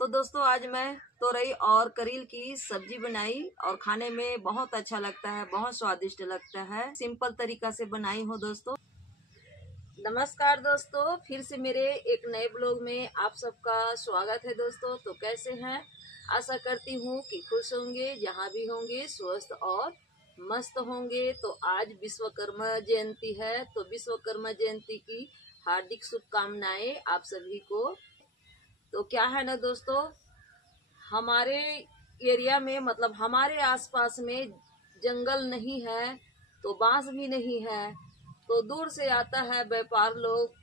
तो दोस्तों आज मैं तोरई और करील की सब्जी बनाई और खाने में बहुत अच्छा लगता है, बहुत स्वादिष्ट लगता है। सिंपल तरीका से बनाई हूँ दोस्तों। नमस्कार दोस्तों, फिर से मेरे एक नए ब्लॉग में आप सबका स्वागत है दोस्तों। तो कैसे हैं? आशा करती हूँ कि खुश होंगे, जहाँ भी होंगे स्वस्थ और मस्त होंगे। तो आज विश्वकर्मा जयंती है, तो विश्वकर्मा जयंती की हार्दिक शुभकामनाएं आप सभी को। तो क्या है ना दोस्तों, हमारे एरिया में मतलब हमारे आसपास में जंगल नहीं है, तो बांस भी नहीं है, तो दूर से आता है व्यापार लोग।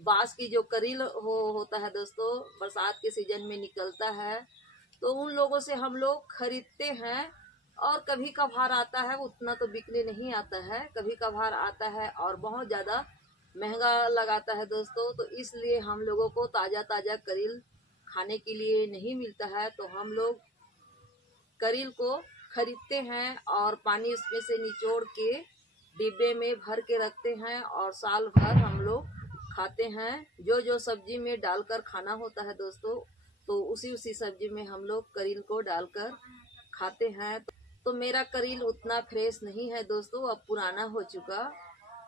बांस की जो करील होता है दोस्तों, बरसात के सीजन में निकलता है, तो उन लोगों से हम लोग खरीदते हैं। और कभी कभार आता है, उतना तो बिकने नहीं आता है, कभी कभार आता है और बहुत ज्यादा महंगा लगाता है दोस्तों। तो इसलिए हम लोगों को ताजा ताजा करील खाने के लिए नहीं मिलता है, तो हम लोग करील को खरीदते हैं और पानी उसमें से निचोड़ के डिब्बे में भर के रखते हैं और साल भर हम लोग खाते हैं। जो जो सब्जी में डालकर खाना होता है दोस्तों, तो उसी उसी सब्जी में हम लोग करील को डालकर खाते हैं। तो मेरा करील उतना फ्रेश नहीं है दोस्तों, अब पुराना हो चुका,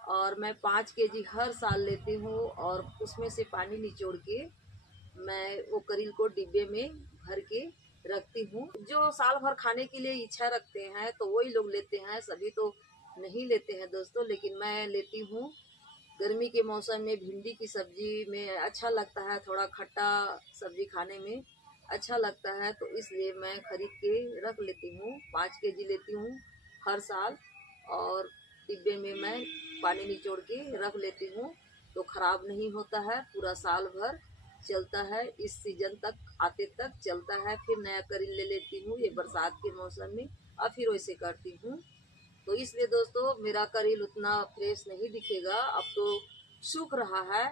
और मैं 5 केजी हर साल लेती हूँ और उसमें से पानी निचोड़ के मैं वो करील को डिब्बे में भर के रखती हूँ। जो साल भर खाने के लिए इच्छा रखते हैं तो वही लोग लेते हैं, सभी तो नहीं लेते हैं दोस्तों, लेकिन मैं लेती हूँ। गर्मी के मौसम में भिंडी की सब्जी में अच्छा लगता है, थोड़ा खट्टा सब्जी खाने में अच्छा लगता है, तो इसलिए मैं खरीद के रख लेती हूँ। 5 केजी लेती हूँ हर साल और डिब्बे में मैं पानी निचोड़ के रख लेती हूँ, तो खराब नहीं होता है, पूरा साल भर चलता है। इस सीजन तक आते तक चलता है, फिर नया करील ले लेती हूँ ये बरसात के मौसम में, और फिर वैसे करती हूँ। तो इसलिए दोस्तों मेरा करील उतना फ्रेश नहीं दिखेगा, अब तो सूख रहा है।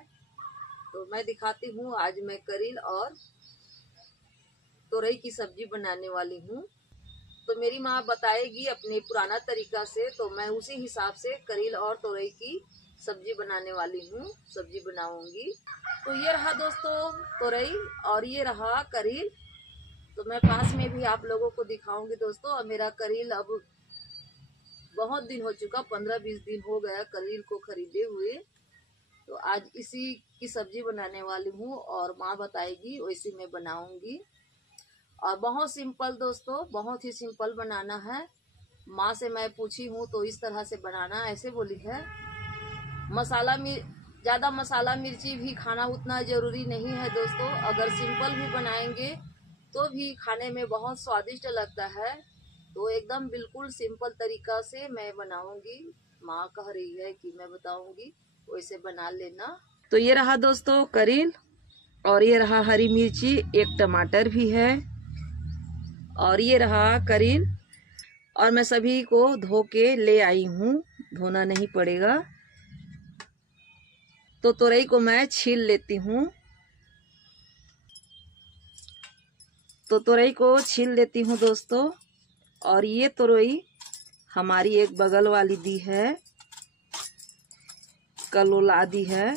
तो मैं दिखाती हूँ, आज मैं करील और तोरई की सब्जी बनाने वाली हूँ। तो मेरी माँ बताएगी अपने पुराना तरीका से, तो मैं उसी हिसाब से करील और तोरई की सब्जी बनाने वाली हूँ, सब्जी बनाऊंगी। तो ये रहा दोस्तों तोरई और ये रहा करील। तो मैं पास में भी आप लोगों को दिखाऊंगी दोस्तों। और मेरा करील अब बहुत दिन हो चुका, 15-20 दिन हो गया करील को खरीदे हुए। तो आज इसी की सब्जी बनाने वाली हूँ और माँ बताएगी वैसे मैं बनाऊंगी। और बहुत सिंपल दोस्तों, बहुत ही सिंपल बनाना है। माँ से मैं पूछी हूँ तो इस तरह से बनाना ऐसे बोली है। ज़्यादा मसाला मिर्ची भी खाना उतना ज़रूरी नहीं है दोस्तों, अगर सिंपल भी बनाएंगे तो भी खाने में बहुत स्वादिष्ट लगता है। तो एकदम बिल्कुल सिंपल तरीका से मैं बनाऊंगी, माँ कह रही है कि मैं बताऊंगी वैसे बना लेना। तो ये रहा दोस्तों करील और ये रहा हरी मिर्ची, एक टमाटर भी है और ये रहा करील। और मैं सभी को धो के ले आई हूँ, धोना नहीं पड़ेगा। तो तोरई को मैं छील लेती हूँ। तो तोरई को छील लेती हूँ दोस्तों। और ये तोरई हमारी एक बगल वाली दी है, कलोला दी है,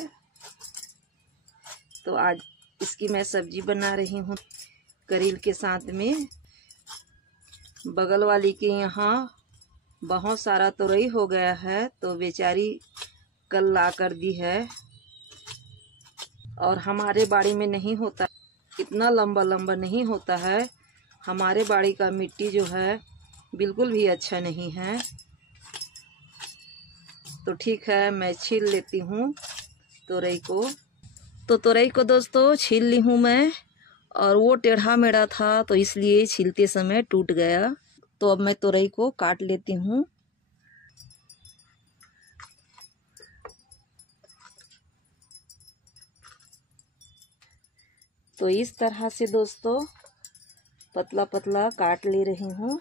तो आज इसकी मैं सब्जी बना रही हूँ करील के साथ में। बगल वाली के यहाँ बहुत सारा तोरई हो गया है, तो बेचारी कल ला कर दी है, और हमारे बाड़ी में नहीं होता, इतना लंबा लंबा नहीं होता है। हमारे बाड़ी का मिट्टी जो है बिल्कुल भी अच्छा नहीं है। तो ठीक है, मैं छील लेती हूँ तोरई को। तो तोरई को दोस्तों छील ली हूँ मैं, और वो टेढ़ा मेढ़ा था तो इसलिए छीलते समय टूट गया। तो अब मैं तोरई को काट लेती हूँ। तो इस तरह से दोस्तों पतला पतला काट ले रही हूँ।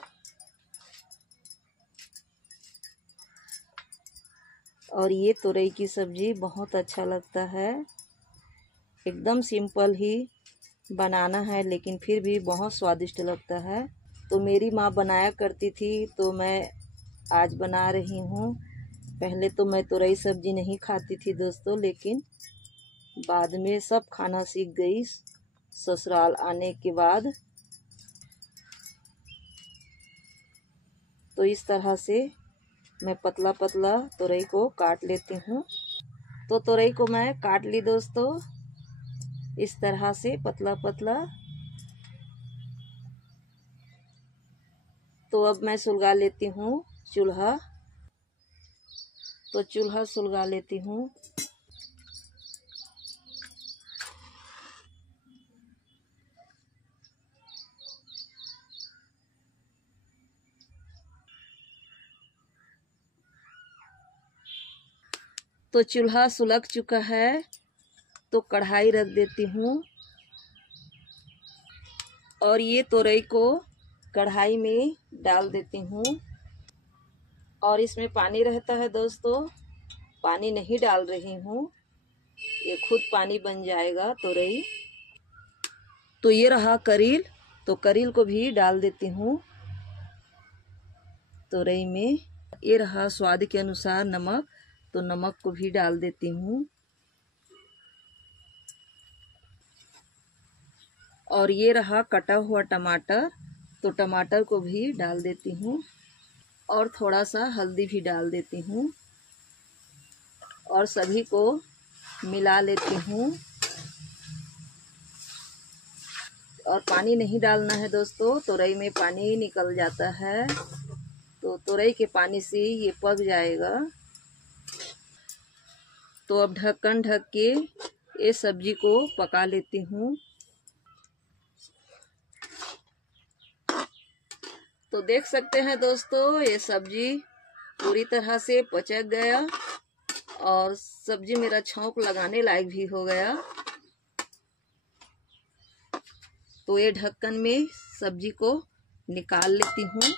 और ये तोरई की सब्जी बहुत अच्छा लगता है, एकदम सिंपल ही बनाना है लेकिन फिर भी बहुत स्वादिष्ट लगता है। तो मेरी माँ बनाया करती थी तो मैं आज बना रही हूँ। पहले तो मैं तोरई सब्जी नहीं खाती थी दोस्तों, लेकिन बाद में सब खाना सीख गई, ससुराल आने के बाद। तो इस तरह से मैं पतला पतला तोरई को काट लेती हूँ। तो तोरई को मैं काट ली दोस्तों, इस तरह से पतला पतला। तो अब मैं सुलगा लेती हूँ चूल्हा। तो चूल्हा सुलगा लेती हूँ। तो चूल्हा सुलग चुका है, तो कढ़ाई रख देती हूँ और ये तोरई को कढ़ाई में डाल देती हूँ। और इसमें पानी रहता है दोस्तों, पानी नहीं डाल रही हूँ, ये खुद पानी बन जाएगा तोरई। तो ये रहा करील, तो करील को भी डाल देती हूँ तोरई में। ये रहा स्वाद के अनुसार नमक, तो नमक को भी डाल देती हूँ। और ये रहा कटा हुआ टमाटर, तो टमाटर को भी डाल देती हूँ और थोड़ा सा हल्दी भी डाल देती हूँ और सभी को मिला लेती हूँ। और पानी नहीं डालना है दोस्तों, तोरई में पानी निकल जाता है, तो तोरई के पानी से ये पक जाएगा। तो अब ढक्कन ढक के ये सब्जी को पका लेती हूँ। तो देख सकते हैं दोस्तों, ये सब्जी पूरी तरह से पचक गया और सब्जी मेरा छौंक लगाने लायक भी हो गया। तो ये ढक्कन में सब्जी को निकाल लेती हूँ।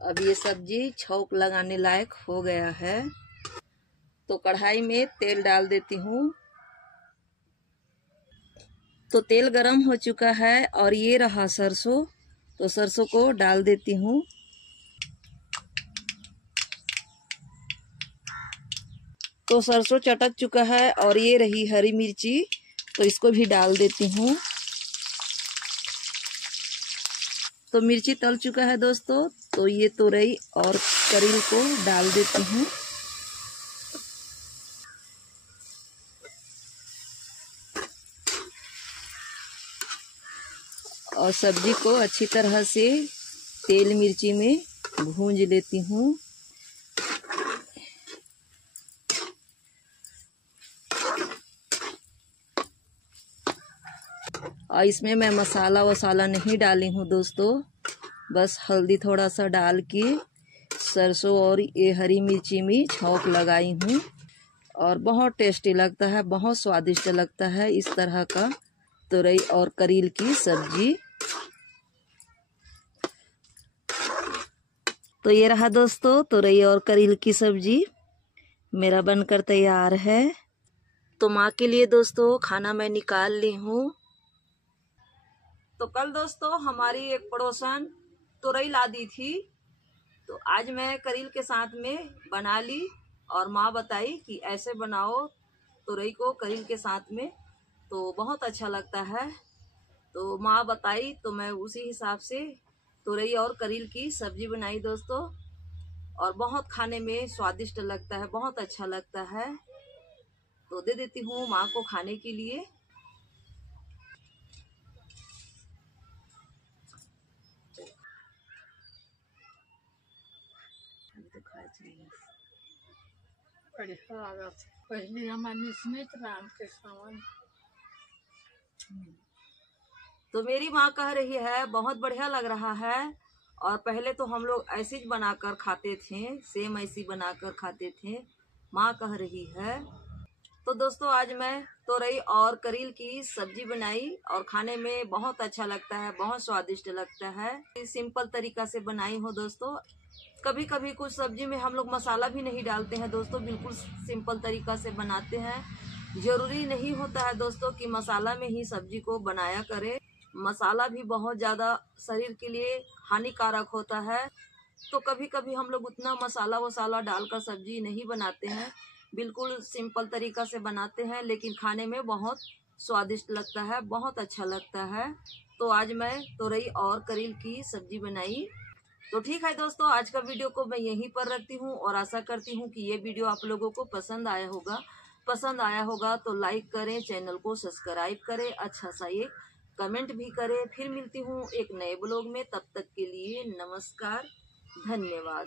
अब ये सब्जी छौंक लगाने लायक हो गया है। तो कढ़ाई में तेल डाल देती हूँ। तो तेल गरम हो चुका है और ये रहा सरसों, तो सरसों को डाल देती हूँ। तो सरसों चटक चुका है और ये रही हरी मिर्ची, तो इसको भी डाल देती हूँ। तो मिर्ची तल चुका है दोस्तों, तो ये तोरई और करील को डाल देती हूँ। और सब्जी को अच्छी तरह से तेल मिर्ची में भूंज लेती हूँ। और इसमें मैं मसाला वसाला नहीं डाली हूँ दोस्तों, बस हल्दी थोड़ा सा डाल के सरसों और ये हरी मिर्ची में छौंक लगाई हूँ। और बहुत टेस्टी लगता है, बहुत स्वादिष्ट लगता है इस तरह का तोरई और करील की सब्जी। तो ये रहा दोस्तों तोरई और करील की सब्जी मेरा बनकर तैयार है। तो माँ के लिए दोस्तों खाना मैं निकाल ली हूँ। तो कल दोस्तों हमारी एक पड़ोसन तोरई ला दी थी, तो आज मैं करील के साथ में बना ली और माँ बताई कि ऐसे बनाओ तोरई को करील के साथ में, तो बहुत अच्छा लगता है। तो माँ बताई तो मैं उसी हिसाब से तोरई और करील की सब्जी बनाई दोस्तों, और बहुत खाने में स्वादिष्ट लगता है, बहुत अच्छा लगता है। तो दे देती हूँ माँ को खाने के लिए। पहले हमारे स्मित राम के सावन। तो मेरी माँ कह रही है बहुत बढ़िया लग रहा है, और पहले तो हम लोग ऐसे ही बनाकर खाते थे, सेम ऐसी बनाकर खाते थे, माँ कह रही है। तो दोस्तों आज मैं तोरई और करील की सब्जी बनाई और खाने में बहुत अच्छा लगता है, बहुत स्वादिष्ट लगता है। सिंपल तरीका से बनाई हो दोस्तों। कभी कभी कुछ सब्जी में हम लोग मसाला भी नहीं डालते हैं दोस्तों, बिल्कुल सिंपल तरीका से बनाते हैं। जरूरी नहीं होता है दोस्तों कि मसाला में ही सब्जी को बनाया करें, मसाला भी बहुत ज़्यादा शरीर के लिए हानिकारक होता है। तो कभी कभी हम लोग उतना मसाला वसाला डालकर सब्जी नहीं बनाते हैं, बिल्कुल सिंपल तरीका से बनाते हैं, लेकिन खाने में बहुत स्वादिष्ट लगता है, बहुत अच्छा लगता है। तो आज मैं तोरई और करील की सब्जी बनाई। तो ठीक है दोस्तों, आज का वीडियो को मैं यहीं पर रखती हूँ और आशा करती हूँ कि ये वीडियो आप लोगों को पसंद आया होगा तो लाइक करें, चैनल को सब्सक्राइब करें, अच्छा सा एक कमेंट भी करें। फिर मिलती हूँ एक नए ब्लॉग में, तब तक के लिए नमस्कार, धन्यवाद।